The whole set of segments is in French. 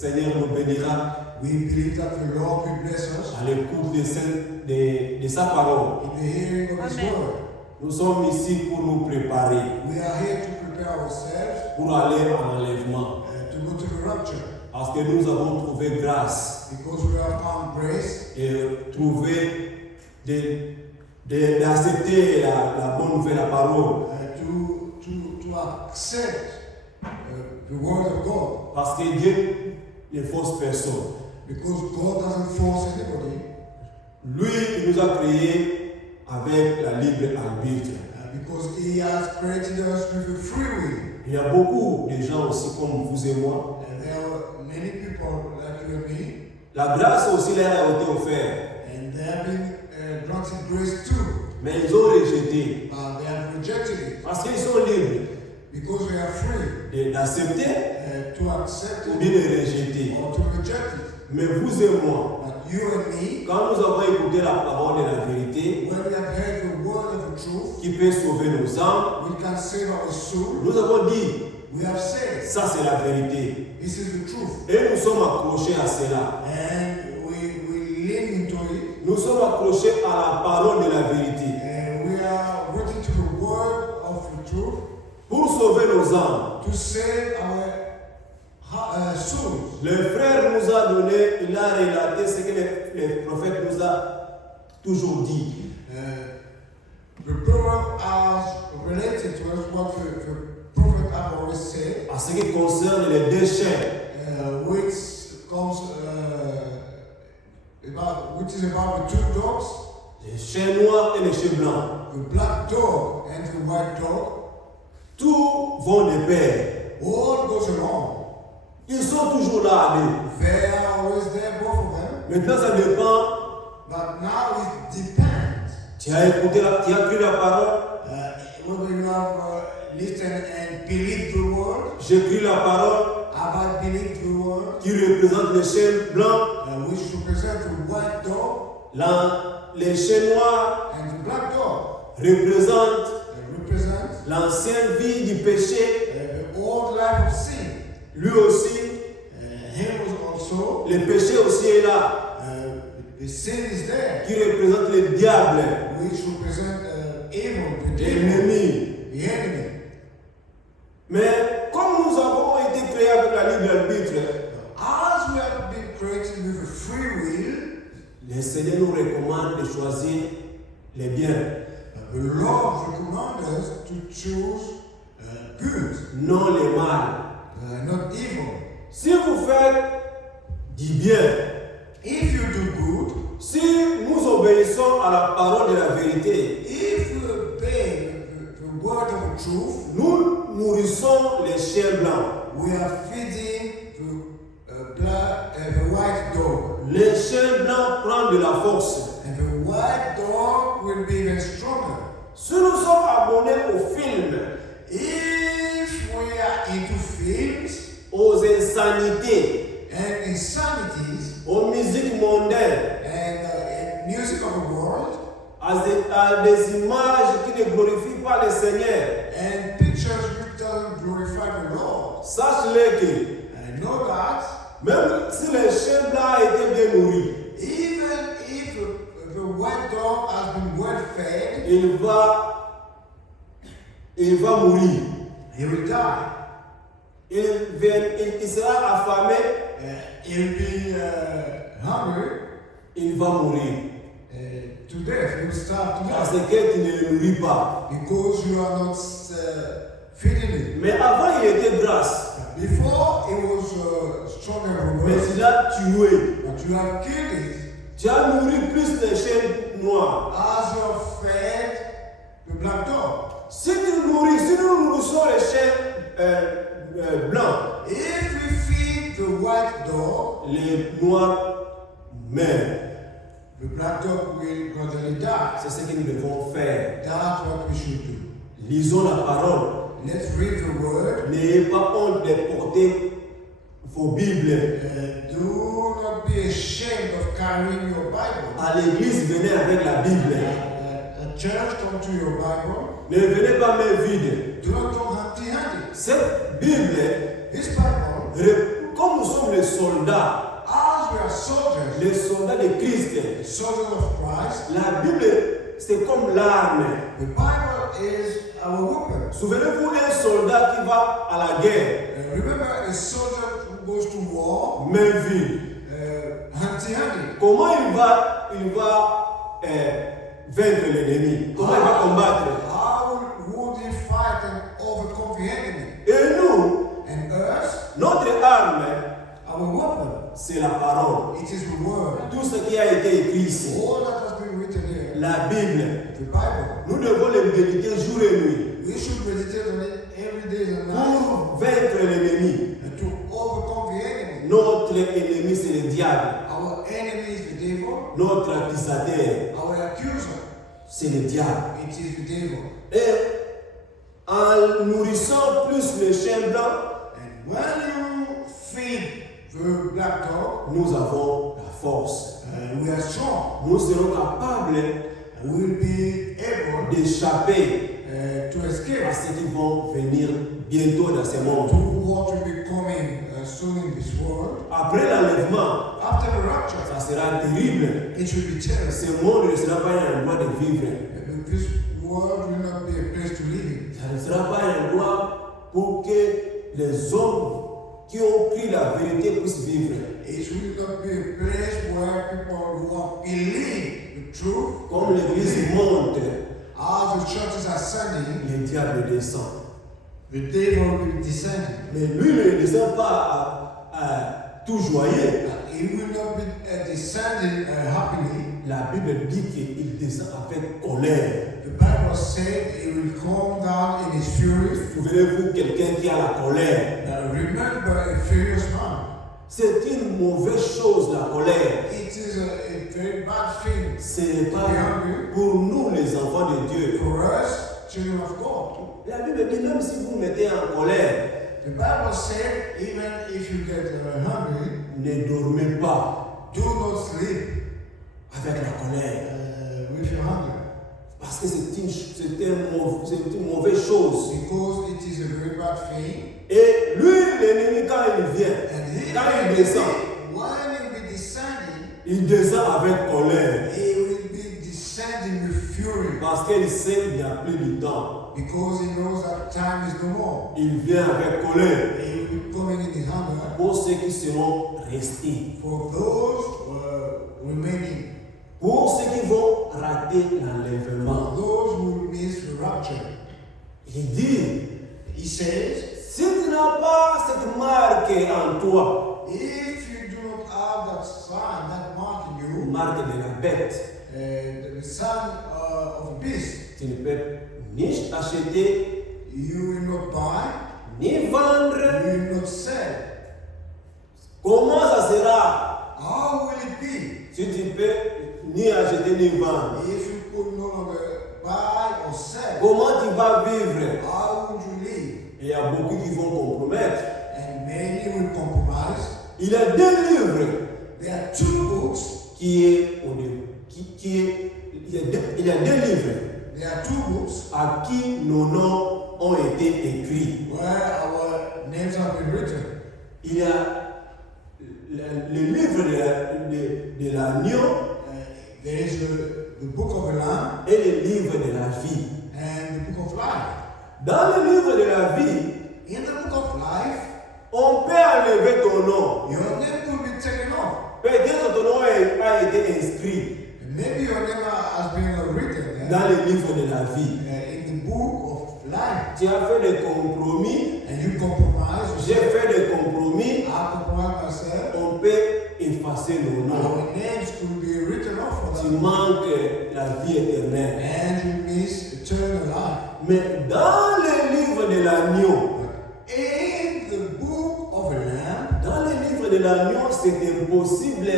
Seigneur nous bénira. We believe that the Lord will bless us À l'écoute de sa parole. in the hearing of His Amen. word. Nous sommes ici pour nous préparer, We are here to prepare ourselves pour aller en enlèvement. to go to the rapture Parce que nous avons trouvé grâce because we have found grace et trouvé d'accepter la bonne nouvelle, la parole. to accept the word of God Parce que Dieu ne force personne. because God doesn't force anybody Lui, il nous a créés avec la libre arbitre. because He has created us with a free will. Il y a beaucoup de gens aussi comme vous et moi. And there are many people like you and me, La grâce aussi leur a été offerte, and they have been granted grace too, mais ils ont rejeté. but they have rejected it Parce qu'ils sont libres because we are free d'accepter to accept ou it bien de rejeter. or to reject it. Mais vous et moi, But you and me, quand nous avons écouté la parole de la vérité, when we have heard the word of the truth, qui peut sauver nos âmes, we can save our soul. nous avons dit, We have said, ça c'est la vérité. this is the truth. Et nous sommes accrochés à cela. And we lean into it. Nous sommes accrochés à la parole de la vérité. And we are rooted to the word of the truth Pour sauver nos âmes, to save our souls. le frère nous a donné, il a relaté ce que le prophète nous a toujours dit. The prophet has related to us what the prophet has always said, En ce qui concerne les deux chaînes, which comes which is about the two dogs, les chaînes noires et les chaînes blancs, the black dog and the white dog. tout vont de pair. All goes along. Ils sont toujours là, allez. They are always there, both of them. Maintenant, ça dépend. But now it depends Tu as écouté, tu as cru la parole. whether you have listened and believed the word. J'écris la parole Have I believed the word? qui représente les chaînes blancs, Which represent the white dog les chaînes noires and the black dog. représentent Represent l'ancienne vie du péché. the old life of sin. Lui aussi, Him was also le péché aussi est là, the sin is there, qui représente le diable, which represent evil, the devil, l'ennemi. the enemy. Mais comme nous avons été créés avec la libre arbitre, As we have been created with a free will, le Seigneur nous recommande de choisir les biens, the Lord recommends us to choose good, non les mal. not evil. Si vous faites du bien, If you do good, si nous obéissons à la parole de la vérité, if you obey the word of the truth, nous nourrissons les chiens blancs. we are feeding the white dog. Les chiens blancs prennent de la force. And the white dog will be even stronger. Si nous sommes abonnés aux films, If we are into films aux insanités, and insanities aux musiques mondaines, and music of the world à des images qui ne glorifient pas le Seigneur, and pictures which doesn't glorify the Lord, sache-le que I know that même si les chiens blancs étaient bien nourris, even if the white dog has been well fed, il va mourir. he will die. Il sera affamé, He'll be hungry il va mourir. to death. He will starve to Parce death que tu ne le nourris pas. because you are not feeding it. Mais avant, il était grasse. Before it was strong and Mais robust, tu l'as tué. but you have killed it Tu as nourri plus les chiens noirs. as you have fed the black dog. Si nous nourrissons les chiens blancs, If we feed the white dog, les noirs meurent. the black dog will gradually die. C'est ce que nous devons faire. That's what we should do. Lisons la parole. Let's read the word. N'ayez pas honte de porter vos Bibles. Do not be ashamed of carrying your Bible. À l'église, venez avec la Bible. At church, come to your Bible. Ne venez pas main vide. Do not come empty-handed. Cette Bible, This Bible, comme nous sommes les les soldats, As we are soldiers, les soldats de Christ, soldiers of Christ, la Bible, c'est comme l'arme. the Bible is our weapon. Souvenez-vous d'un soldat qui va à la guerre, Remember a soldier who goes to war, main vide. empty-handed. Comment il va vaincre l'ennemi? Comment il va combattre? How would he fight and overcome the enemy? Et nous, And us, notre arme, our weapon, c'est la parole. it is the word. Tout ce qui a été écrit ici, All that has been written here, la Bible, the Bible, nous devons le méditer jour et nuit we should meditate on it every day and night pour vaincre l'ennemi. and to overcome the enemy. Notre ennemi, c'est le diable. Our enemy is the devil. Notre accusateur, Our accuser, c'est le diable. it is the devil. Et en nourrissant plus le chien blanc, And when you feed the black dog, nous avons la force. we are strong. Nous serons capables And we will be able d'échapper to escape à ceux qui vont venir bientôt dans ce to monde. what will be coming soon in this world. Après l'enlèvement, After the rapture, ça sera terrible. it will be terrible. Ce monde ne sera pas un endroit de vivre. This world will not be a place to live in. Ça ne sera pas un endroit pour que les hommes qui ont pris la vérité puissent vivre. It will not be a place where people who have believed the truth, Comme l'église monte, as the churches are ascending, le diable descend. the devil will be descending. Mais lui ne descend pas à tout joyeux. He will not be descending happily. La Bible dit qu'il descend avec colère. The Bible said he will come down in his fury. Souvenez-vous, quelqu'un qui a la colère. Remember a furious man. C'est une mauvaise chose, la colère. It is a very bad thing Ce n'est pas pour nous, les enfants de Dieu. for us, children of God. La Bible dit, même si vous mettez en colère, The Bible said, even if you get hungry, ne dormez pas do not sleep avec la colère. with your hunger. Parce que c'est une mauvaise chose. Because it is a very bad thing. Et lui, l'ennemi, quand il vient, And he, quand il descend, when he will be descending, il descend avec colère. he will be descending with fury. Parce qu'il sait qu'il n'y a plus de temps. Because he knows that time is no more. Il vient avec colère. He will be coming in his hunger Pour ceux qui seront restés. for those remaining, Pour ceux qui vont rater for l'enlèvement. those who miss the rapture. Il dit, He says, si tu n'as pas cette marque en toi, if you do not have that sign, that mark in you, marque de la bête, the sign of a beast, tu ne peux ni acheter, you will not buy, ni vendre. you will not sell. Comment ça sera How will it be si tu peux ni acheter ni vendre? if you could no longer buy or sell? Comment tu vas vivre? How would you live? Il y a beaucoup qui vont compromettre. And many will compromise. Il y a deux livres There are two books. il y a deux livres There are two books à qui nos noms ont été écrits. where our names have been written. Il y a le livre de l'agneau There is the book of the Lamb et le livre de la vie. and the book of life. Dans le livre de la vie, In the book of life, on peut enlever ton nom. your name could be taken off. Peut-être ton nom a été inscrit And maybe your name has been written dans le livre de la vie. in the book of life. Tu as fait des compromis, And you compromise. j'ai fait des compromis, I compromise myself. on peut effacer nos noms. Our names could be written off for Tu that. manques la vie éternelle. And you miss eternal life. Mais dans le livre de l'agneau, In the book of the Lamb, dans le livre de l'agneau, c'est impossible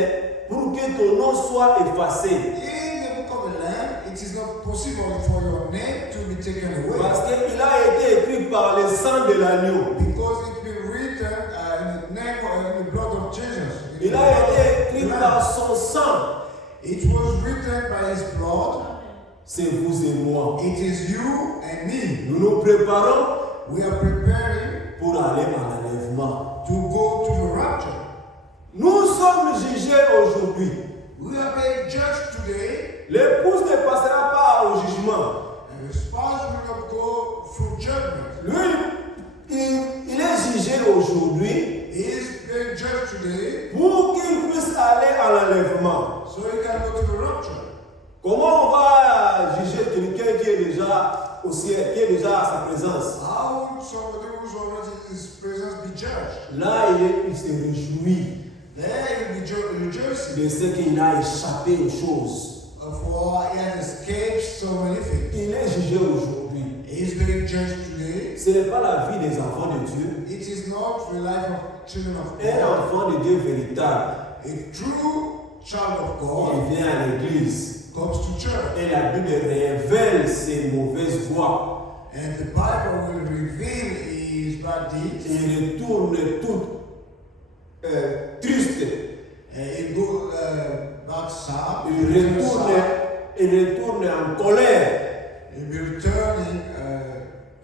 pour que ton nom soit effacé. in the book of the Lamb, it is not possible for your name to be taken away. Parce qu'il a été écrit par le sang de l'agneau. Because it's been written in the name or in the blood of Jesus. Il a été écrit par son sang. It was written by his blood. C'est vous et moi. It is you and me. Nous nous préparons We are preparing pour aller à l'enlèvement. to go to the rapture. jugé aujourd'hui. We are being judged today, L'épouse ne passera pas au jugement. and the spouse will not go through judgment. Lui, il est jugé aujourd'hui He is being judged today, pour qu'il puisse aller à l'enlèvement. so he can go to the rapture. Comment on va juger quelqu'un qui est déjà au ciel, qui est déjà à sa présence? How would somebody who's already in his presence be judged? Là, il se réjouit There he will be rejoicing, de ce qu'il a échappé aux choses. for he has escaped so many things. Il est jugé aujourd'hui. He is being judged today. Ce n'est pas la vie des enfants de Dieu. It is not the life of children of Un God. enfant de Dieu véritable, A true child of God il vient à l'église comes to church, et la Bible révèle ses mauvaises voies. and the Bible will reveal his bad deeds. Il retourne tout triste. He go back sad. He Il retourne en colère. will be returning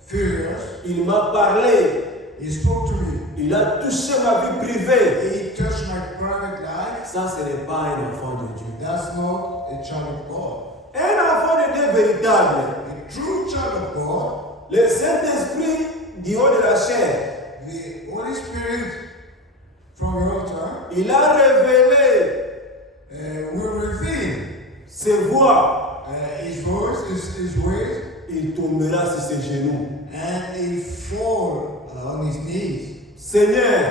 furious. Il m'a parlé. He spoke to me. Il a touché ma vie privée. He touched my private life. Ça, ce n'est pas un enfant de Dieu. That's not a child of God. Un enfant de Dieu véritable. A true child of God, Le Saint-Esprit du haut de la chair. the Holy Spirit from the altar, Il a révélé will reveal ses voies. his voice, his ways, Il tombera sur ses genoux. and he fall on his knees. Seigneur,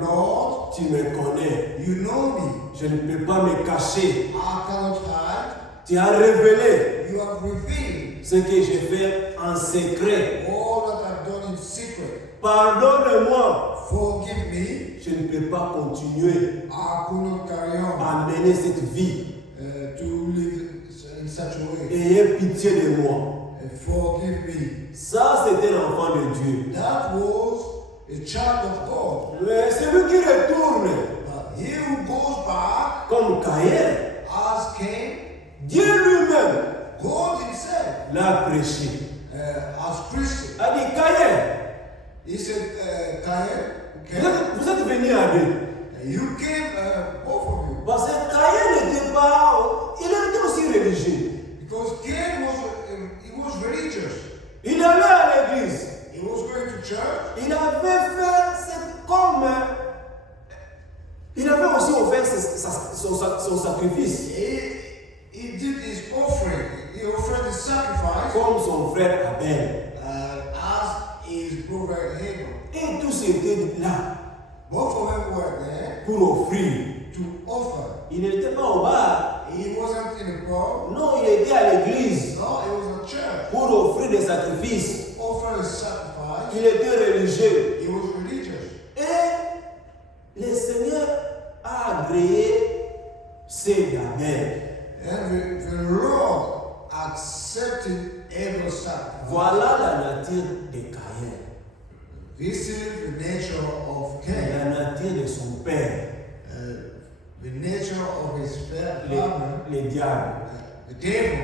Lord, tu me connais. you know me. Je ne peux pas me cacher. I cannot hide. Tu as révélé You have revealed ce que j'ai fait en secret. all that I've done in secret. Pardonne-moi. Forgive me. Je ne peux pas continuer I could not carry on à mener cette vie. to live in such a way. Ayez pitié de moi. Forgive me. Ça, c'est un enfant de Dieu. That was a child of God. Mais celui qui retourne But he who goes back comme Caïn, as Cain, Dieu lui-même God himself, l'a prêché. as Christian. A dit Caïn, He said, Cain, vous êtes venus à deux. you came, both of you. Parce que Caïn n'était pas, il était aussi religieux. Because Cain he was religious. Il allait à l'église. He was going to church. Il avait fait cette comme. Il avait aussi offert son sacrifice. He did his offering. He offered his sacrifice Comme son frère Abel. as his brother Abel. Et tous étaient là Both of them were there pour offrir. to offer. Il n'était pas au bar. He wasn't in a pub. Non, il était à l'église No, he was at church. pour offrir des sacrifices. Offer a sacrifice. Il était religieux. He was religious. Et le Seigneur a agréé ces d'Abel. And the Lord accepted Abel's sacrifice. Voilà la nature de Caïn. This is the nature of Cain. La nature de son père. The nature of his father, Les diables. the devil.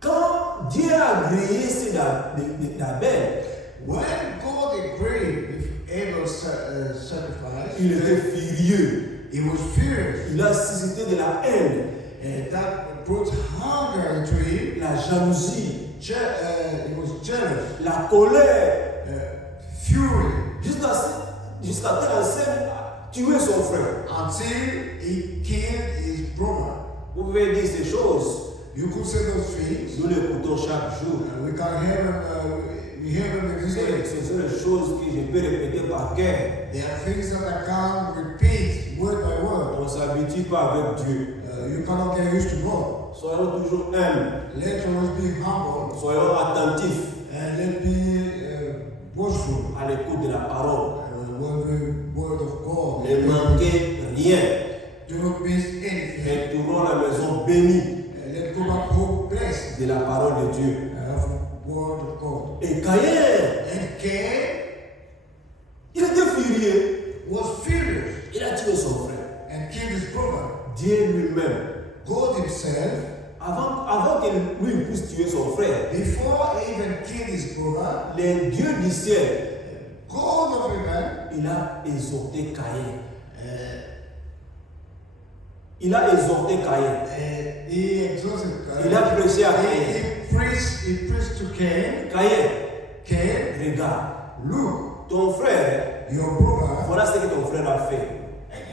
Quand Dieu a agréé ces d'Abel, When God agreed with Abel's sacrifice, il était furieux. he was furious. Il a suscité de la haine, And that brought hunger into him. la jalousie, He was jealous, la colère, fury, jusqu'à tel enseigne à tuer son frère. until he killed his brother. Vous pouvez dire ces choses. You could say those things. Nous l'écoutons chaque jour. We can hear them. We hear them every day. Ce sont les choses que je peux répéter par cœur. There are things that I can't repeat word by word. On ne s'habitue pas avec Dieu. You cannot get used to God. Soyons toujours humbles. Let us be humble Soyons attentifs and let's be watchful à l'écoute de la parole. with the word of God. Ne manquez rien. Do not miss anything. Retournons à la maison bénie Let's go back home blessed de la parole de Dieu. of the word of God. Et Caïn, And Cain il était furieux. was furious Il a tué son frère. and killed his brother. Dieu lui-même, God himself, avant qu'il lui puisse tuer son frère, before he even killed his brother, le Dieu du ciel, God of heaven, il a exhorté Caïn. Il a exhorté Caïn. And he exhorted Il a prêché à Caïn. He preached to Cain. Caïn, regarde, Look, ton frère, your brother, voilà ce que ton frère a fait.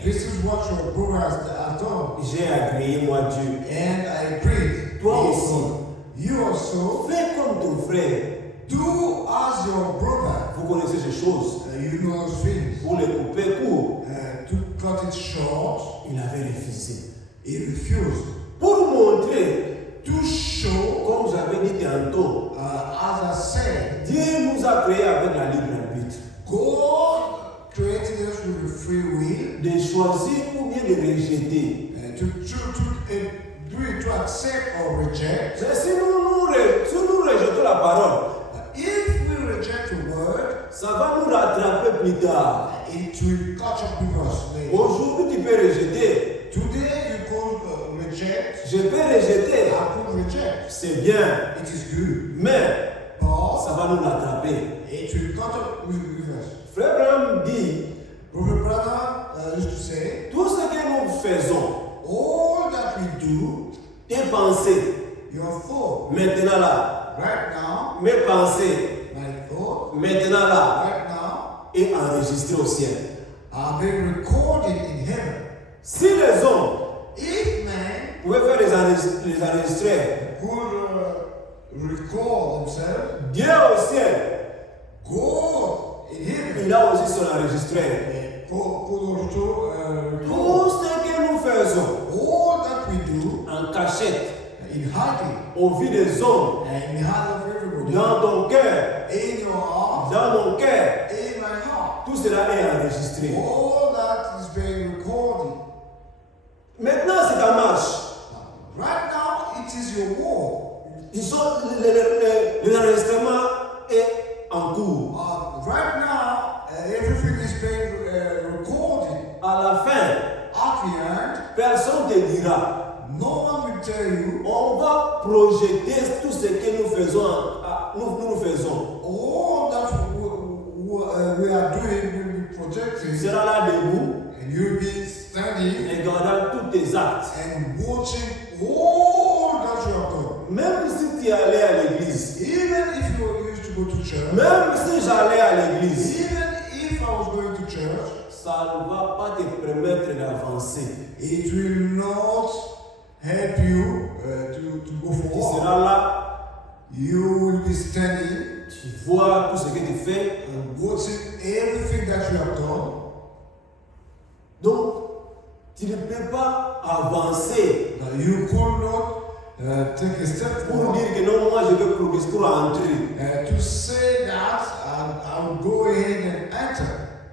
this is what your brother has done. J'ai agréé, moi, Dieu. And I agreed. Toi aussi. You also Fais comme ton frère. do as your brother. Vous connaissez ces choses. You know those things. Pour les couper court, To cut it short, il avait refusé. he refused. Pour montrer, To show, comme j'avais dit tantôt, as I said, Dieu nous a créés avec la libre arbitre. God created us with a free will De choisir ou bien de rejeter. to accept or reject. Mais si nous rejetons la parole, If we reject the word, ça va nous rattraper plus tard. it will catch up with us later. Aujourd'hui, tu peux rejeter. Today you could reject. Je peux rejeter. I could reject. C'est bien. It is good. Mais ça But va nous rattraper. it will catch up with us. Frère Branham dit, Prophet brother used to say, tout ce que nous faisons, all that we do, tes pensées, your thought, maintenant là, right now, mes pensées, my thought, maintenant là, right now, est enregistré au ciel. are being recorded in heaven. Si les hommes If man pouvaient faire les enregistrer, could record themselves, Dieu au ciel, God in heaven il a aussi son enregistré. could also Tout record ce que nous faisons all that we do en cachette, in hiding, au vu des hommes, and in the heart of everybody, dans ton cœur, in your heart, dans mon cœur, in my heart. tout cela est enregistré. All that is being recorded. Maintenant, c'est ta marche. Right now, it is your war. Ils sont, l'enregistrement est en cours. Right now, everything is being recorded. À la fin, At the end, personne ne te dira. no one will tell you On va projeter tout ce que nous faisons. Nous faisons. all that we are doing will be Tu projected, seras là debout, and you'll be standing regardant tous tes actes. and watching all that you have done. Même si tu es allé à l'église, Even if you used to go to church, même si j'allais à l'église, even if I was going to church, ça ne va pas te permettre d'avancer. it will not help you to go Tu forward. seras là, You will be standing tu vois tout ce que tu fais. and watching everything that you have done. Donc, tu ne peux pas avancer Now you could not take a step pour forward dire que non, moi je veux progresser pour entrer. to say that I will go ahead and enter.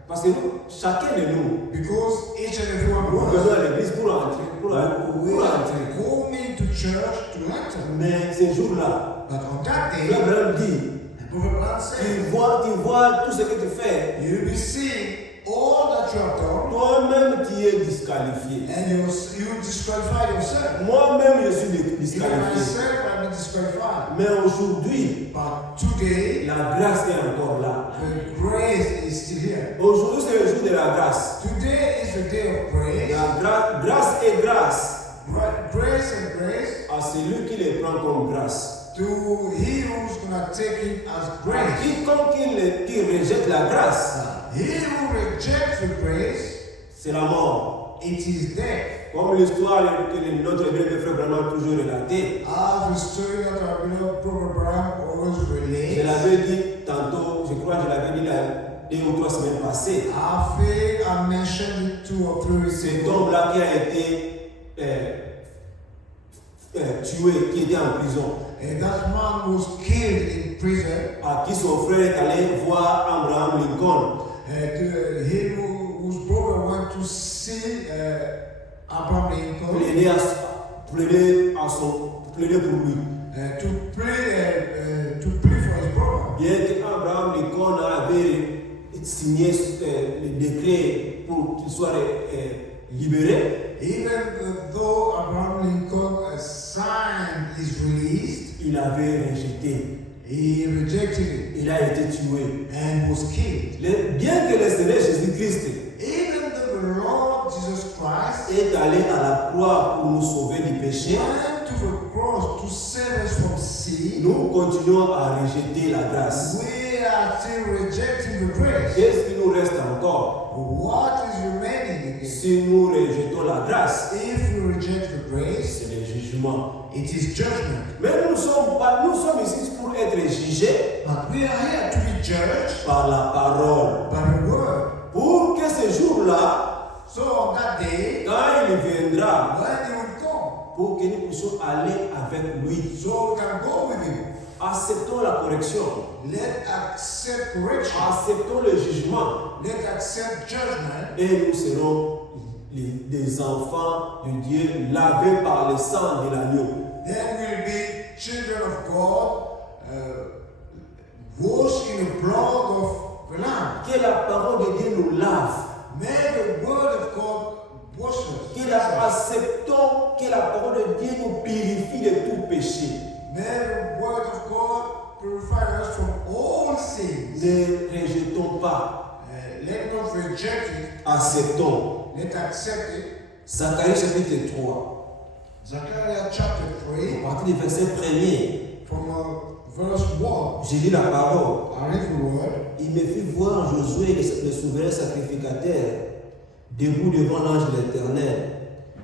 Parce que chacun de nous, Because each and every one nous of venons us, à l'église pour entrer, we entrer. go into church to enter. Mais ces jours-là, But on that day, Frère Branham dit, the Prophet Muhammad said, tu vois tout ce que tu fais, you'll be seeing all that you have done, toi-même tu es disqualifié. and you disqualify yourself. Moi-même je suis Even disqualifié. myself, I've been disqualified. Mais aujourd'hui, But today, la grâce est encore là. the grace is still here. Aujourd'hui, c'est le jour de la grâce. Today is the day of praise. Grâce et grâce Grace and grace à celui qui les prend comme grâce. to he who's gonna take it as grace. Quiconque qui rejette la grâce, He who rejects the grace, c'est la mort. it is death. Comme l'histoire que notre bien frère Branham a toujours relatée. As the story that our beloved Prophet Abraham always Je relates, l'avais dit tantôt, je crois que je l'avais dit là, 2 ou 3 semaines passées. I think I mentioned it 2 or 3 weeks Cet ago. homme-là qui a été tué, qui était en prison, And that man was killed in prison. à qui son frère est allé voir Abraham Lincoln. And him whose brother went to see Abraham Lincoln plaider pour lui. to plea for his brother. Bien qu'Abraham Lincoln avait signé le décret pour qu'il soit libéré, Even though Abraham Lincoln signed his release, il avait rejeté. he rejected it Il a été tué. and was killed. Bien que le Seigneur Jésus-Christ Even though the Lord Jesus Christ est allé à la croix pour nous sauver du péché, went to the cross to save us from sin, nous continuons à rejeter la grâce. we are still rejecting the grace. Qu'est-ce qui nous reste encore What is remaining again? si nous rejetons la grâce? If we reject the grace, C'est le jugement. it is judgment. Mais nous sommes ici pour être jugés But we are here to be judged par la parole. by the word. Pour que ce jour-là, So on that day, quand il viendra, when he will come, pour que nous puissions aller avec lui, so we can go with him. acceptons la correction, Let's accept correction. acceptons le jugement, Let's accept judgment. et nous serons des enfants de Dieu lavés par le sang de l'agneau. Then we'll be children of God, washed in the blood of the Lamb. Que la parole de Dieu nous lave, May the word of God wash us. acceptons que la parole de Dieu nous purifie de tout péché. May the word of God purify us from all sins. Ne rejetons pas, Let not reject it. acceptons. Let's accept it. Zacharie chapitre 3, Zechariah chapter à 3, partir du verset 1er, from verse 1. j'ai lu la parole. I read the word. Il me fit voir Josué, le souverain sacrificateur, debout devant l'ange de l'Éternel,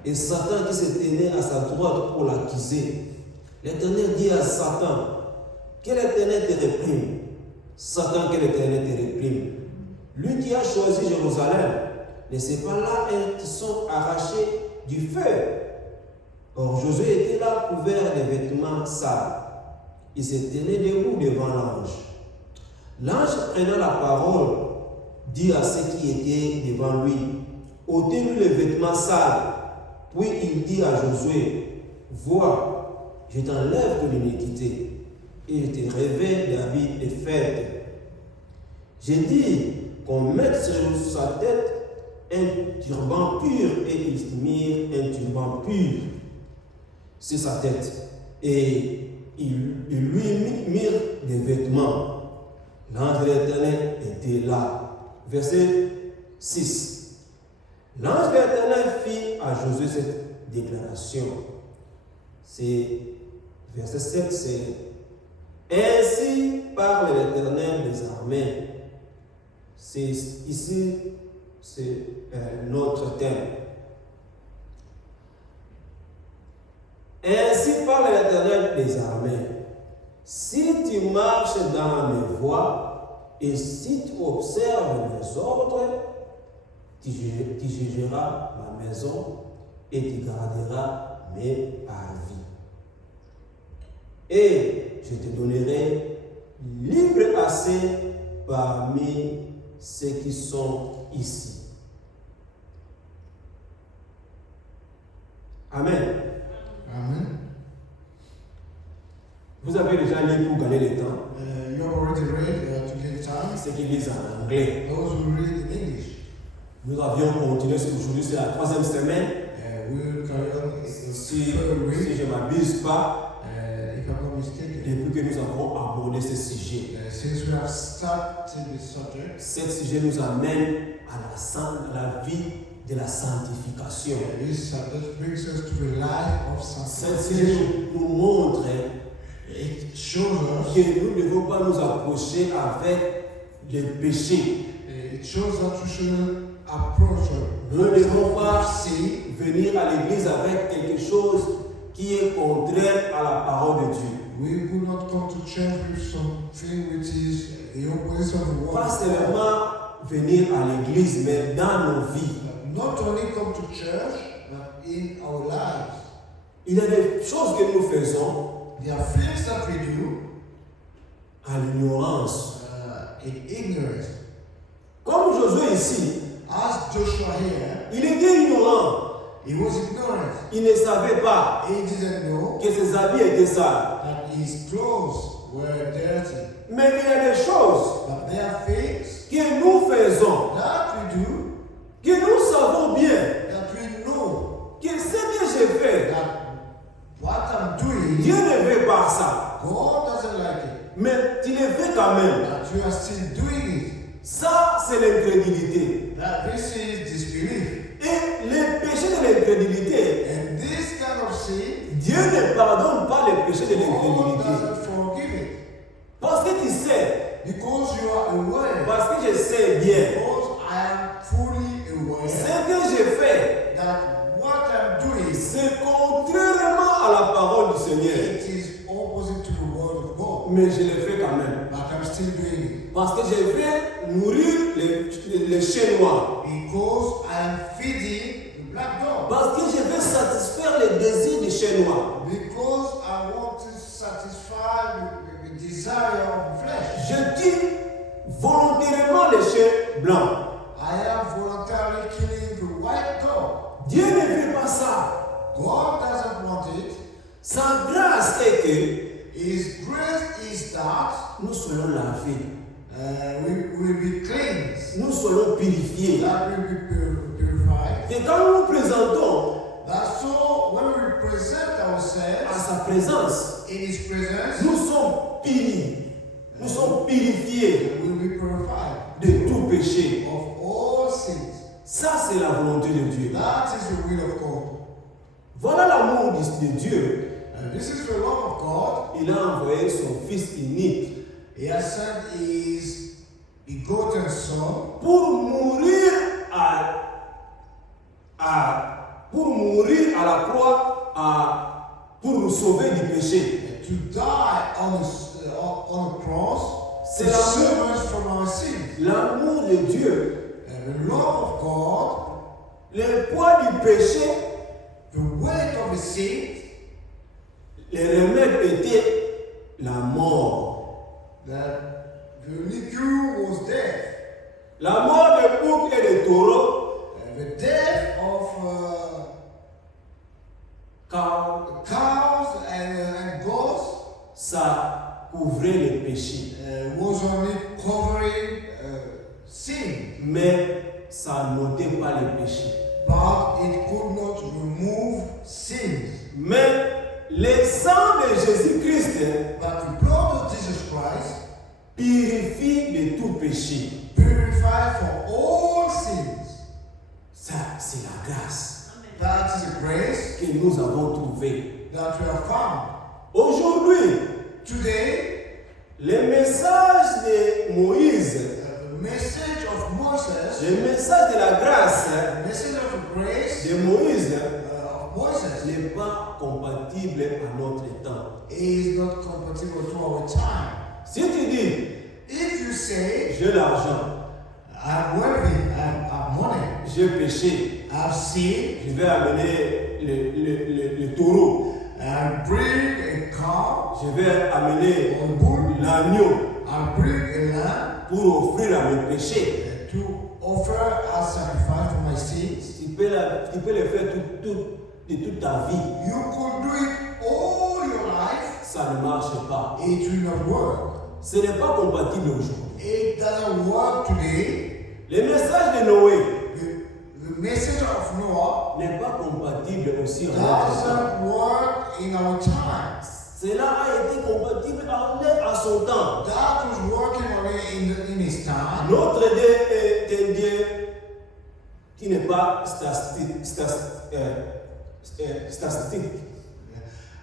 et Satan qui se tenait à sa droite pour l'accuser. L'Éternel dit à Satan, que l'Éternel te réprime. Satan, que l'Éternel te réprime. Lui qui a choisi Jérusalem, n'est-ce pas là qui sont arrachés du feu? Or Josué était là couvert de vêtements sales. Il se tenait debout devant l'ange. L'ange prenant la parole, dit à ceux qui étaient devant lui, ôtez-lui les vêtements sales. Puis il dit à Josué, vois, je t'enlève de l'iniquité et je te revêt d'habits de fête. J'ai dit qu'on mette sur sa tête un turban pur et il mit un turban pur sur sa tête. Et il lui mit des vêtements. L'ange de l'Éternel était là. Verset 6. L'ange de l'Éternel fit à Josué cette déclaration. C'est verset 7, c'est ainsi parle l'Éternel des armées. C'est ici, c'est notre thème. Ainsi parle l'Éternel des armées. Si tu marches dans mes voies et si tu observes mes ordres, tu jugeras ma maison et tu garderas mes parvis. Et je te donnerai libre assez parmi ceux qui sont ici. Amen. Amen. Vous avez déjà lu pour gagner le temps. You have already read to gain time. Ceux qui lisent en anglais. Those who read in English. Nous avions continué aujourd'hui, c'est la 3e semaine. We will carry on. Si je ne m'abuse pas, If I'm not mistaken. depuis que nous avons abordé ce sujet. Since we have started this subject, Ce sujet nous amène à la vie de la sanctification. this brings us to the life of Ce sanctification. sujet nous montre It shows us. que nous ne devons pas nous approcher avec le péché. It shows us we should approach. Nous ne devons pas sin. venir à l'église avec quelque chose qui est contraire à la parole de Dieu. We will not come to church with something which is the opposite of the word. Pas seulement venir à l'église, mais dans nos vies. Not only come to church, but in our lives. Il y a des choses que nous faisons There are things that we do à l'ignorance. in ignorance. Comme Josué ici, As Joshua here, il était ignorant. he was ignorant. Il ne savait pas He didn't know que ses habits étaient sales. that his clothes were dirty. Mais il y a des choses But there are things que nous faisons, that we do que nous savons bien that we know que ce que je fais, that what I'm doing, Dieu ne veut pas ça. God doesn't like it. Mais tu le fais quand même. But you are still doing it. Ça, c'est l'incrédulité. That this is disbelief. Et le péché de Dieu ne pardonne pas les péchés de God l'incrédulité. doesn't forgive it. Parce que tu sais, Because you are aware. parce que je sais bien, Because I am fully aware ce que je fais, that what I'm doing, c'est contrairement à la parole du Seigneur. it is opposite to the word of God. Mais je le fais quand même. But I'm still doing it. Parce que je vais nourrir les chiens noirs. Because I am feeding the black dog. Parce que je vais satisfaire les désirs des chiens noirs. Because I want to satisfy the desire of the flesh. Je tue volontairement les chiens blancs. I am voluntarily killing the white dog. Dieu ne veut pas ça. God doesn't want it. Sa grâce est que His grace is that nous soyons lavés, we will be cleansed, nous soyons purifiés. that we will be purified. Et quand nous nous présentons That's so when we present à ourselves sa présence, in His presence, nous sommes punis, nous sommes purifiés we will be purified de tout péché. of all sins. Ça, c'est la volonté de Dieu. That is the will of God. Voilà l'amour de Dieu. And this is the love of God. Il a envoyé son Fils unique He has sent His begotten Son pour mourir à la croix pour nous sauver du péché. to die on the cross C'est to l'amour. save us from our sins. L'amour de Dieu, And the love of God, le poids du péché, the weight of the sin, le remède était la mort. that the only cure was death. La mort de boucs et de taureaux, The death of car cows and goats ça couvrait le péché. was only covering sin, Mais ça n'ôtait pas le péché. but it could not remove sins. Mais le sang de Jésus-Christ But the blood of Jesus Christ purifie de tout péché. purified for all sins. Ça, c'est la grâce That is a grace que nous avons trouvée. that we have found. Aujourd'hui, Today, le message de Moïse, the message of Moses, le message de la grâce the message of the grace de Moïse of Moses n'est pas compatible à notre temps. is not compatible to our time. Si tu dis, If you say, j'ai l'argent, I'm wealthy, I have money, j'ai péché, I've sinned, je vais amener le taureau, I bring a cow, je vais amener or a bull, l'agneau I bring a lamb pour offrir à mes péchés. to offer as sacrifice for my sins. Tu peux le faire de toute ta vie. You could do it all your life, Ça ne marche pas. it will not work. Ce n'est pas compatible aujourd'hui. It doesn't work today. Le message de Noé The message of Noah n'est pas compatible aussi en notre temps. doesn't work in our time. Cela a été compatible à son temps. That was working only in his time. Notre Dieu est un Dieu qui n'est pas statistique.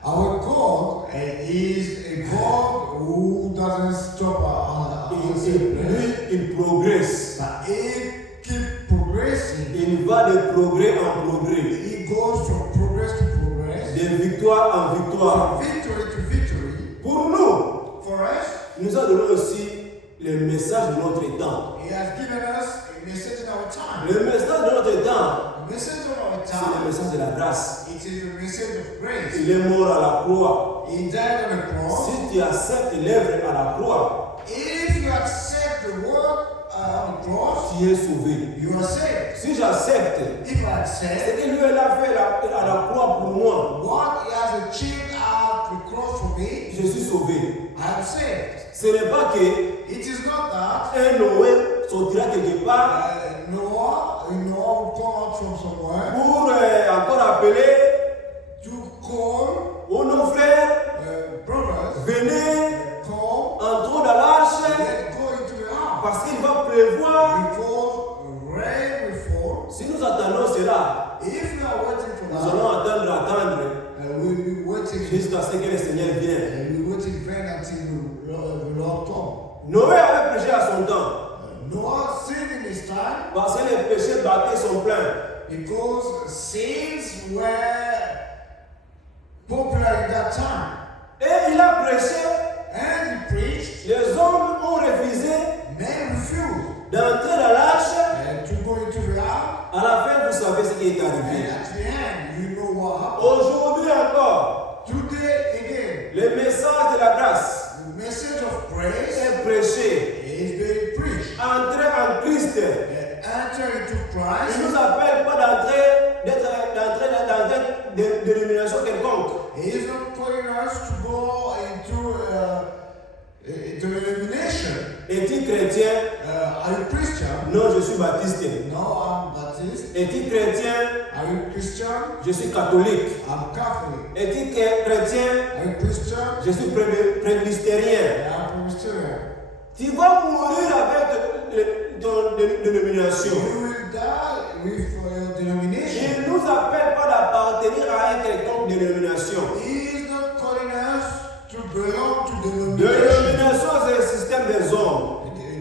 Our God is a God who doesn't stop on the same place. Lui, il progresse. But it keeps progressing. Il va de progrès en progrès, It goes from progress to progress, de victoire en victoire. from victory to victory. Pour nous, For us, nous a donné aussi le message de notre temps. He has given us a message in our time. Le message de notre temps, The message of our c'est le time, message de la grâce. it is the message of grace. Il est mort à la croix. He died on the cross. Si tu acceptes l'œuvre à la croix, If you accept the work on the cross, tu es sauvé. you are saved. Si j'accepte If I ce accept que lui a fait à la croix pour moi, what He has achieved at the cross for me, je suis sauvé. I am saved. Ce n'est pas que It is not that un Noé sortira quelque part Noah will come out from somewhere pour encore appeler to call oh nos frères, brothers, venez, come, entrons dans l'arche let's go into the house. parce qu'il va pleuvoir. Because rain will fall. Si nous attendons cela, If you are waiting for nous that, allons attendre. we'll be jusqu'à ce que le Seigneur vienne. And we wait in vain until the Lord comes. Noé avait péché à son temps Noah sinned in his time parce que les péchés battaient son plein. because sins were popular in that time. Et il a prêché, And he preached, les hommes ont refusé men refused d'entrer dans l'arche. to go into the ark. À la fin, vous savez ce qui est And arrivé. at the end, you know what happened. Aujourd'hui encore, Today again, le message de la grâce the message of praise est prêché. is being preached. Entrer en Christ. Enter into Il ne Christ. nous appelle pas d'entrer dans une dénomination quelconque. He is not calling us to go into denomination. Es-tu chrétien? Are you Christian? Non, je suis baptiste. No, I'm Baptist. Es-tu chrétien? Are you Christian? Je suis catholique. I'm Catholic. Es-tu chrétien? Are you Christian? Je suis presbytérien. I'm Presbyterian. Tu vas mourir avec ton dénomination. You will die with your denomination. Il ne nous appelle pas d'appartenir à une quelconque dénomination. He is not calling us to belong to denomination. Dénomination, c'est le système des hommes.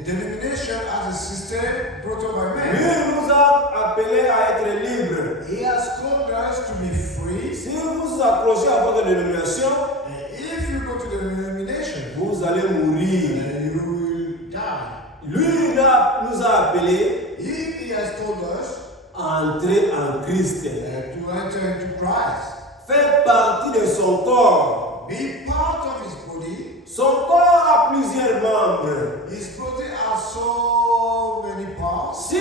Denomination as a system brought up by Lui men. nous a appelés à être libres. He has called us to be free. Si vous vous accrochez à votre dénomination, And if you go to the denomination, vous allez mourir. you will die. Lui nous a appelés He has told us à entrer en Christ. to enter into Christ. Faire partie de son corps. Be part of his body. Son corps a plusieurs membres. His body has so many parts. Si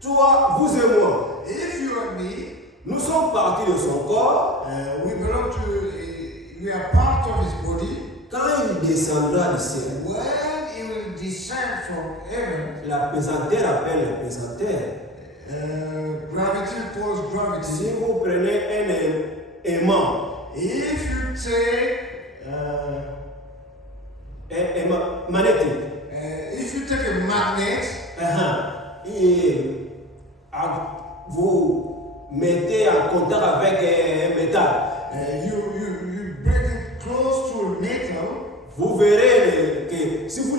toi, vous et moi, If you and me, nous sommes partis de son corps, we belong to, we are part of his body. quand il descendra du ciel, When he will descend from heaven, la pesanteur appelle la pesanteur. gravity calls Si gravity. vous prenez un aimant, If you take, un aimant magnétique, if you take a magnet, et vous mettez en contact avec un métal, you bring it close to a metal, vous verrez que si vous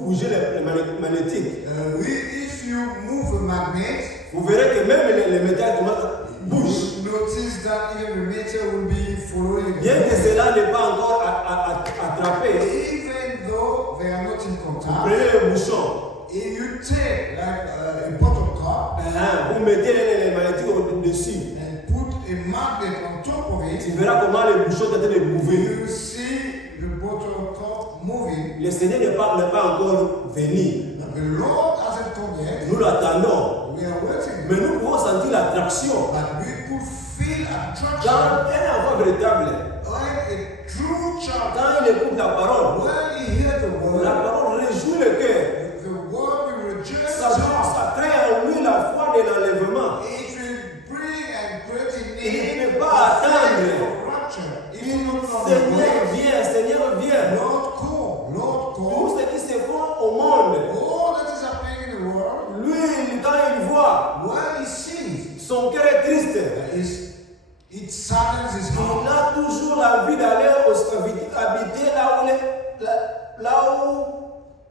bougez le magnétique, if you move a magnet, vous verrez que même le métal bouge. you notice that even the metal will be following. Bien que cela n'est pas encore attrapé, Even though they are not in vous contact, prenez le bouchon, if you take like a bottle cup vous mettez le magnétique au-dessus. and put a magnet on top of Tu it, verras comment le bouchon est en train de bouger. you will see the bottle cup moving. Le Seigneur n'est pas encore venu. The Lord hasn't come yet. Nous l'attendons. We are waiting. Mais nous pouvons sentir l'attraction. But we could feel attraction Quand un enfant véritable, when a true child, quand il écoute la parole, when he hears the la word, parole réjouit le cœur. the word will rejoice Ça, his heart. ça crée en lui la foi de l'enlèvement. It will bring and create in Il him ne peut pas attendre. of rapture. It is not from the Seigneur, word. viens, Seigneur, viens. Lord come, Lord come. Tout ce qui se fait au monde, All that is happening in the world, lui, quand il voit, when he sees, son cœur est triste. it saddens his Il heart. a toujours envie d'aller habiter là où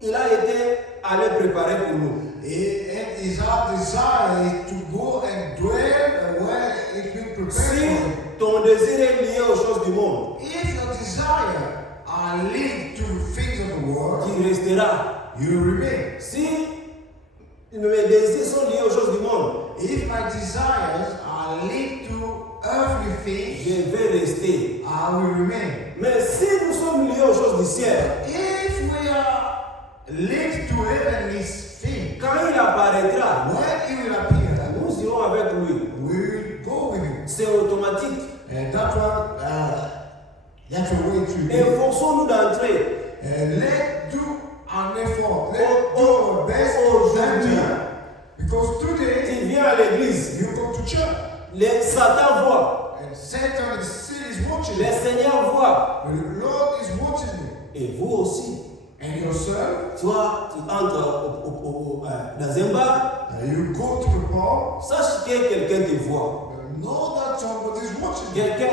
il a été allé préparer pour nous. And his heart desire is to go and dwell where it will prepare Si for him. ton désir est lié aux choses du monde, If your desire are linked to things of the world, tu resteras. you remain. Si mes désirs sont liés aux choses du monde, If my desires are linked to earthly things, je vais rester. I will remain. Mais si nous sommes liés aux choses du ciel, If we are linked to heavenly things, quand il apparaîtra, when he will appear, nous irons avec lui. we will go with him. C'est automatique. And that one, that's a way to be. Efforçons-nous d'entrer. Let's do an effort. Let's do our best to enter. Because today, Tu viens à l'église, you go to church, Satan voit, and Satan is watching le you. Seigneur voit, The Lord is watching you. et vous aussi. And yourself, Toi, tu entres dans un bar, you go to the bar, sache que quelqu'un te voit. know that somebody is watching Quelqu'un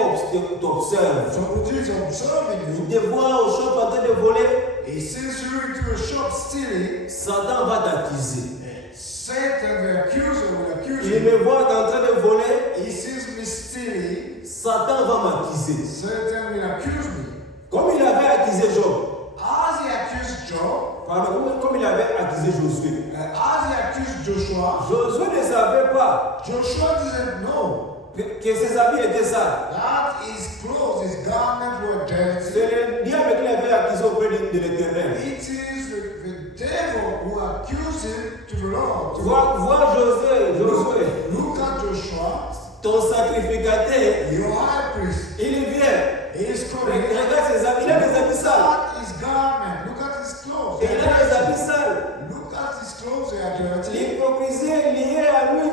t'observe. Somebody is observing Il you. te voit au shop en train de voler. He sees you into a shop stealing. Satan va t'accuser. Satan, the accuser, will accuse Il you. me voit en train de voler. He sees me stealing. Satan va m'accuser. Satan will accuse me. Comme il avait accusé Job. As he accused Job, Pardon, comme il avait accusé Josué. as he accused Joshua, Josué ne savait pas Joshua didn't know que ses habits étaient sales. that his clothes, his garments were dirty. C'est le diable qui l'avait accusé auprès de l'Éternel. It is the devil who accused him to the Lord. Vois Josué. Look at Joshua, Ton sacrificateur, your high priest. il vient. He is coming. Regarde ses habits, il a des habits Look sales. at his garment. Look at his clothes. Et il a des habits sales. Look at his clothes. They are dirty. L'hypocrisie est liée à lui.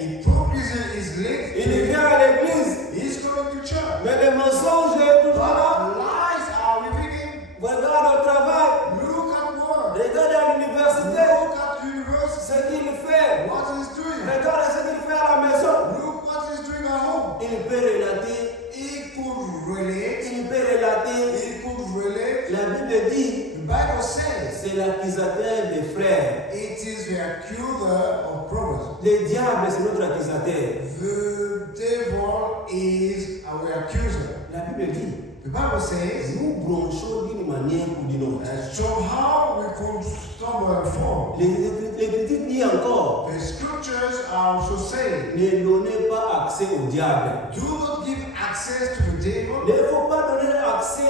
Hypocrisy is linked. Il vient à l'église. He's coming to church. Mais le mensonge est toujours là. But lies are within him. Regarde au travail. Look at work. Regarde à l'université. Look at university. Ce qu'il fait. What he's doing. Regarde ce qu'il fait à la maison. Look what he's doing at home. Il peut relater. He could relate. Il peut relater. He could relate. La Bible dit, The Bible says c'est l'accusateur des frères. it is the accuser of brothers. Le diable, c'est notre accusateur. The devil is our accuser. La Bible dit, The Bible says nous bronchons d'une manière ou d'une autre. somehow we could stumble and fall. L'Écriture dit encore, The scriptures are also saying, ne donnez pas accès au diable. do not give access to the devil. Il ne faut pas donner accès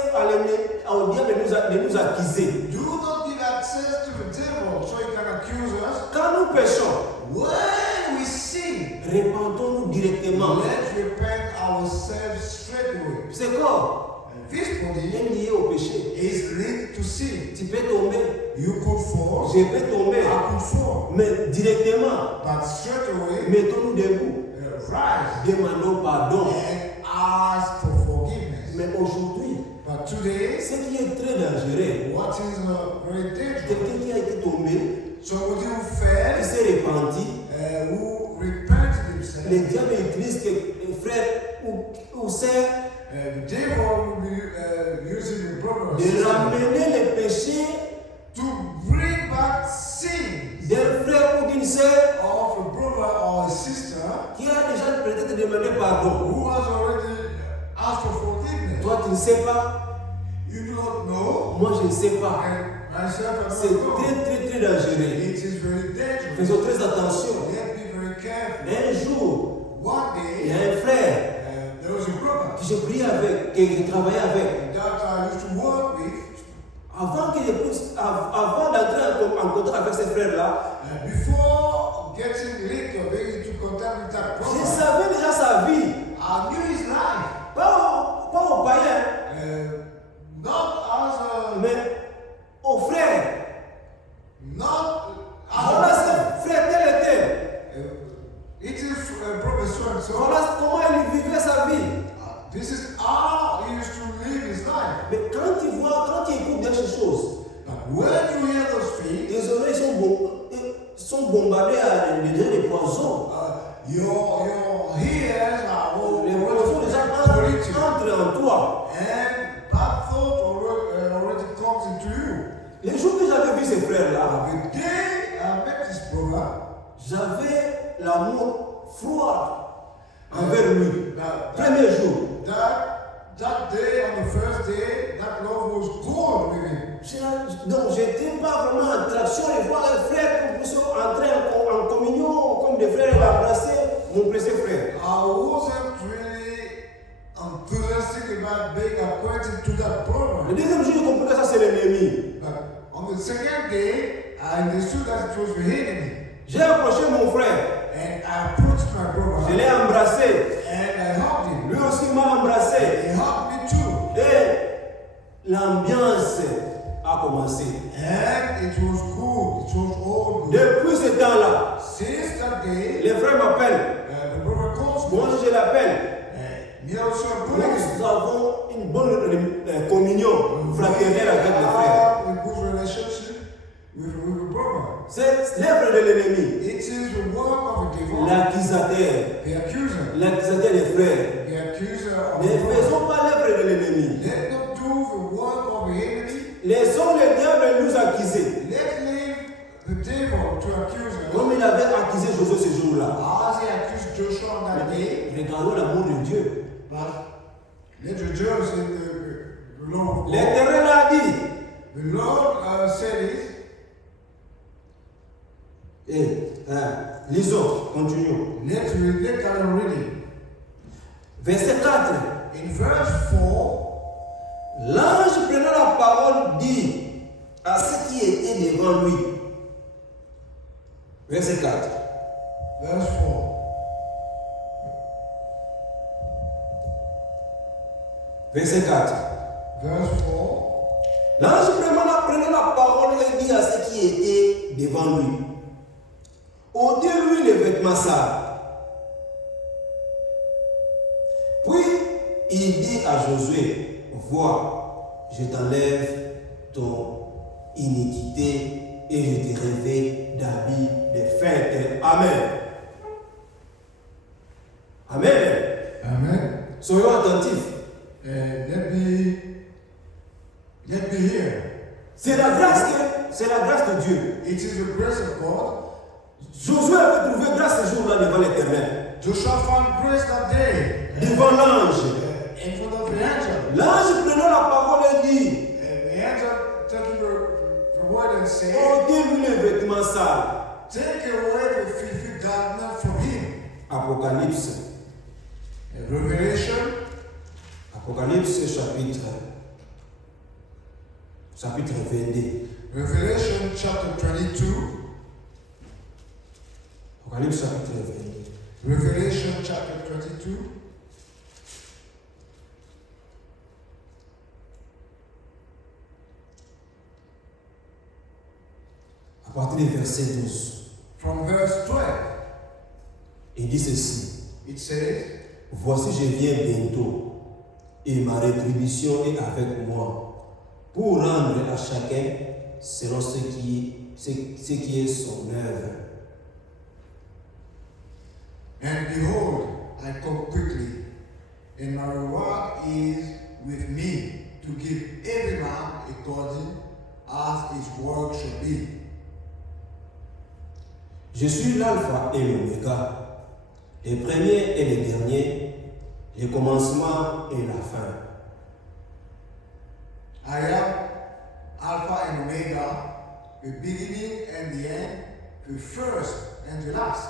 au diable de nous accuser. Do not give access to the devil so he can accuse us. Quand nous péchons, When we sin, répentons-nous directement. let's repent ourselves straight away. C'est quoi? This body Est lié au péché. is linked to sin. Tu peux tomber, You could fall, je peux tomber, I could fall, mais directement, but straight away, mettons-nous debout, rise demandons pardon. and ask for forgiveness. Mais aujourd'hui, But today, ce qui est très dangereux, what is very dangerous? quelqu'un qui a été tombé, Somebody who qui fell, s'est repenti, who repented himself, le diable utilise les frères ou sœurs the devil will be using the brother or de sister ramener les péchés to bring back sins d'un frère ou d'une sœur of a brother or a sister qui a déjà peut-être demandé pardon. who has already asked for forgiveness. Toi, tu ne sais pas, You do not know, moi je ne sais pas. and myself C'est I don't know. très dangereux. It is very dangerous. Faisons très attention. Let's be very careful. Un jour, One il y day, a un frère there was a brother que je priais avec, que je travaillais avec. that I used to work with. Avant d'entrer en contact avec ces frères-là, Before getting linked or being into contact with that je brother, savais déjà sa vie. I knew his life. Pas au païen, Not as a, mais au frère. not Voilà as ce frère tel et tel. it is brother so and so. Voilà comment il vivait sa vie. This is how he used to live his life. Mais quand tu écoutes des choses, But when you hear those things, tes oreilles sont bombardées à des poisons. your ears are all Les poisons déjà polluted, entrent en toi. and bad thought already comes into you. Les jours que j'avais vu ces frères-là, The day I met this brother, j'avais l'amour froid envers lui. Premier jour. That day, on the first day, that love was cold with him. Donc, je n'étais pas vraiment en traction de voir un frère qu'on puisse entrer en communion comme des frères et l'embrasser, mon précieux frère. I wasn't really enthusiastic about being acquainted to that Le brother. deuxième jour, je compris que ça c'est l'ennemi. But on the second day, I understood that it was the enemy. J'ai approché mon frère, And I approached my je brother l'ai embrassé. and I hugged him. Lui aussi m'a embrassé. He hugged me too. Et l'ambiance a commencé. And it was good. It was all good. Depuis ce temps-là, Since that day, les frères m'appellent. the brother calls me. Moi, je l'appelle. Me also approached. Nous avons une bonne communion fraternelle avec les frères. A good relationship with the brother. C'est l'œuvre de l'ennemi. It is the work of the devil, L'accusateur. the accuser L'accusateur des frères. the accuser of Ne the world. faisons pas l'œuvre de l'ennemi. Let not do the work of the enemy. Laissons le diable nous accuser. Let leave the devil to accuse us. Comme il avait accusé Josué ce jour-là. As he accused Joshua on that day. Regardons l'amour de Dieu. But let's rejoice in the love of God. L'Éternel a dit. The Lord said it. Et lisons, continuons. Let's carry on reading. Verset 4. In verse 4, L'ange prenant la parole dit à ceux qui étaient devant lui. Verset 4. verse 4. Verset 4. Verse 4. L'ange prenant la parole et dit à ceux qui étaient devant lui. Ôtez-lui les vêtements sales. Puis il dit à Josué, vois, je t'enlève ton iniquité et je te revêt d'habits de fête. Amen. Amen. Amen. Soyons attentifs. Let me hear. C'est la grâce de Dieu. It is the grace of God. Josué avait trouvé grâce ce jour-là devant l'Éternel. Joshua found grace that day. Devant l'ange. In front of the angel. L'ange prenant la parole et dit, The angel taking the word and saying, ôtez-lui les vêtements sales. take away the filthy garment from him. Apocalypse. Revelation. Apocalypse chapitre 22. Revelation chapter 22. Apocalypse chapitre 22. Revelation chapter 22. À partir du verset 12. From verse 12. Il dit ceci. It says, Voici je viens bientôt, et ma rétribution est avec moi, pour rendre à chacun selon ce qui est son œuvre. and behold, I come quickly, and my reward is with me to give every man according as his work shall be. Je suis l'alpha et l'oméga, le premier et le dernier, le commencement et la fin. I am Alpha and Omega, the beginning and the end, the first and the last.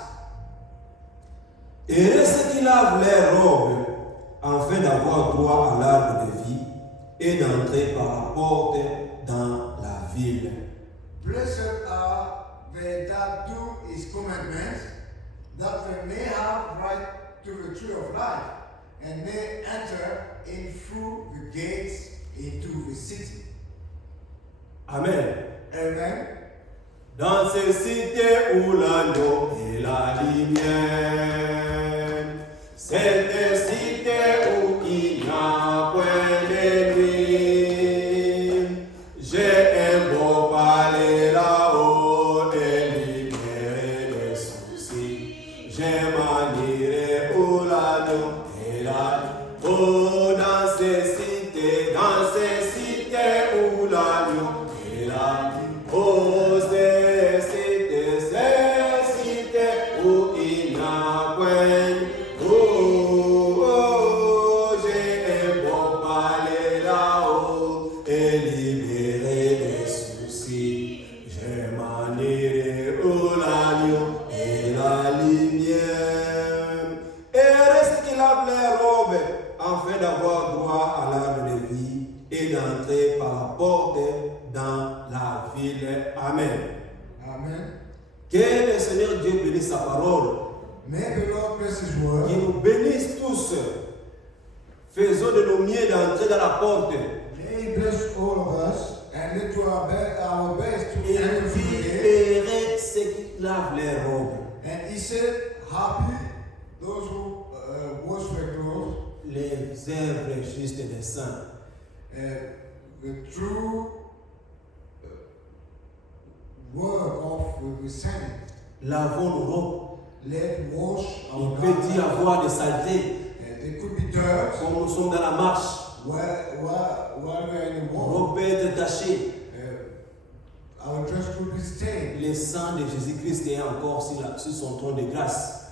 Heureux ceux qui lavent leurs robes, afin d'avoir droit à l'arbre de vie et d'entrer par la porte dans la ville. Blessed are they that do his commandments, that they may have right to the tree of life, and may enter in through the gates into the city. Amen. Amen. Dans ces cités où l'agneau est la lumière, cette cité où il n'y a point de nuit, j'ai un beau palais là-haut et libéré des soucis. Je m'en irai où l'agneau est la lumière. Oh, dans ces cités où l'agneau est la lumière. Oh, ces cités où il n'y a point. Oh, oh, j'ai un bon palais là-haut et libéré des soucis. Je m'en irai où l'agneau est la lumière. Et reste qu'il lave les robes afin d'avoir droit à l'arbre de vie et d'entrer par la porte dans la ville. Amen. Amen. Que le Seigneur Dieu bénisse sa parole. May the Lord bless his word. Qu'il nous bénisse tous. Faisons de nos mieux d'entrer dans la porte. May he bless all of us and let do our best to Et enter through the gate. libérer ceux qui lavent les robes. And he said, happy those who wash their clothes, Les œuvres justes des saints. the true work of the saints. Lavons nos robes. Let wash Il our peut y garments. avoir des saletés. There could be dirt Comme nous sommes dans la marche, while we are in the walk. nos peut être tachés. Our dress could be stained. Le sang de Jésus-Christ est encore sur son trône de grâce.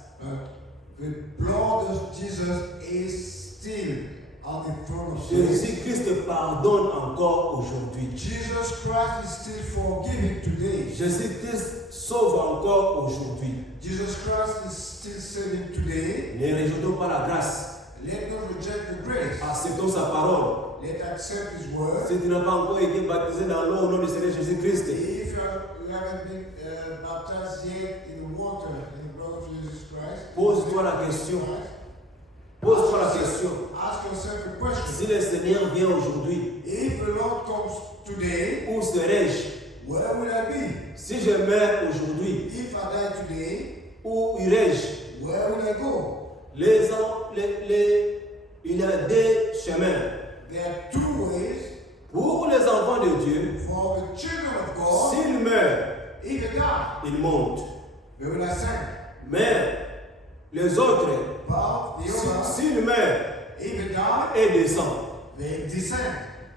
The blood of Jesus is still on the throne of grace. Jésus-Christ pardonne encore aujourd'hui. Jesus Christ is still forgiving today. Jésus-Christ sauve encore aujourd'hui. Jesus Christ is still saving today. Ne rejetons pas la grâce. Let not reject the grace. Acceptons sa parole. Let accept His word. Si tu n'as pas encore été baptisé dans l'eau au nom du Seigneur Jésus-Christ, If you haven't been baptized yet in the water, in the blood of Jesus Christ, pose-toi la question. Pose-toi la question. Ask yourself a question. Si le Seigneur vient aujourd'hui, If the Lord comes today, où serai-je? where will I be? Si je meurs aujourd'hui, If I die today, où irai-je? where will I go? Il y a deux chemins. There are two ways Pour les enfants de Dieu, for the children of God. s'ils meurent, If they die, ils montent. they will ascend. Mais les autres, But the others, s'ils meurent, if they die, ils descendent. they descend.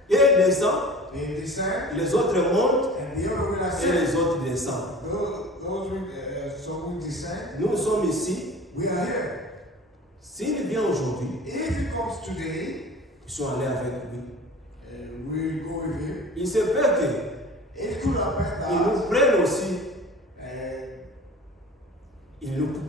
Ils descendent, They descend, les autres montent and the other will et ascend. les autres descendent. Those will descend. Nous sommes ici. We are here. S'il vient aujourd'hui, If he comes today, ils sont allés avec lui. we'll go with him. Il se peut que It could happen il nous that prenne aussi. uh,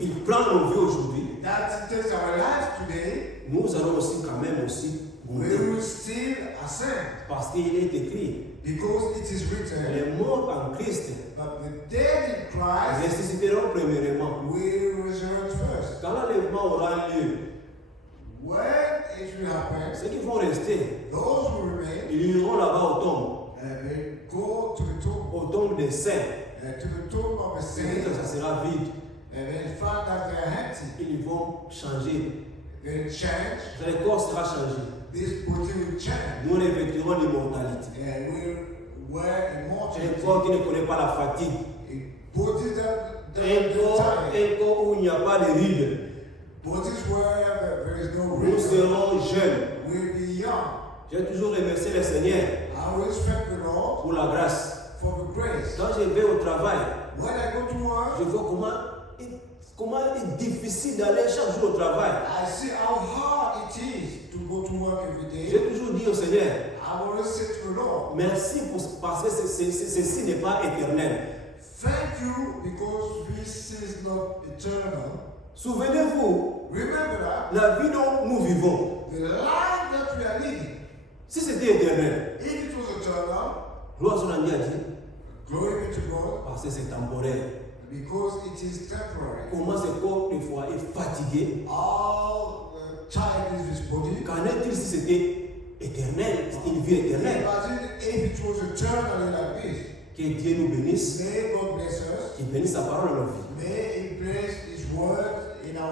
Il prend nos vies aujourd'hui. that takes our lives today. Nous allons aussi quand même aussi We monter. will still ascend Parce qu'il est écrit, because it is written. les morts en Christ But the dead in Christ ressusciteront premièrement. will resurrect first. Quand l'enlèvement aura lieu, When it will happen, ceux qui vont rester, those who remain, ils iront là-bas au tombe, they go to the tomb, au tombe des saints. to the tomb of the C'est-à-dire saints, que ça sera vide. and they find that they are empty. Ils vont changer. They change. Le corps sera changé. This body will change. Nous revêtirons l'immortalité. And will wear Un immortality. corps qui ne connaît pas la fatigue. A body that Un tired. corps où il n'y a pas de rides. Bodies where there is no Nous reason serons jeunes. will be young. J'ai toujours remercié le Seigneur I will respect the Lord pour la grâce. for the grace. Quand je vais au travail, When I go to work, je vois comment il est difficile d'aller chaque jour au travail. I see how hard it is to go to work every J'ai day. toujours dit au Seigneur, I will say to the Lord, merci parce que ceci n'est pas éternel. thank you because this is not eternal. Souvenez-vous, Remember that la vie dont nous vivons, the life that we are living, si c'était éternel, if it was eternal, gloire soit à Dieu, glory be to God, parce que c'est temporaire. because it is temporary. Comment ce corps, des fois, est fatigué? How tired is this body? Qu'en est-il si c'était éternel, une vie éternelle? Imagine if it was eternally like this. Que Dieu nous bénisse, May God bless us. qu'il bénisse sa parole dans nos vies. May He place His word in our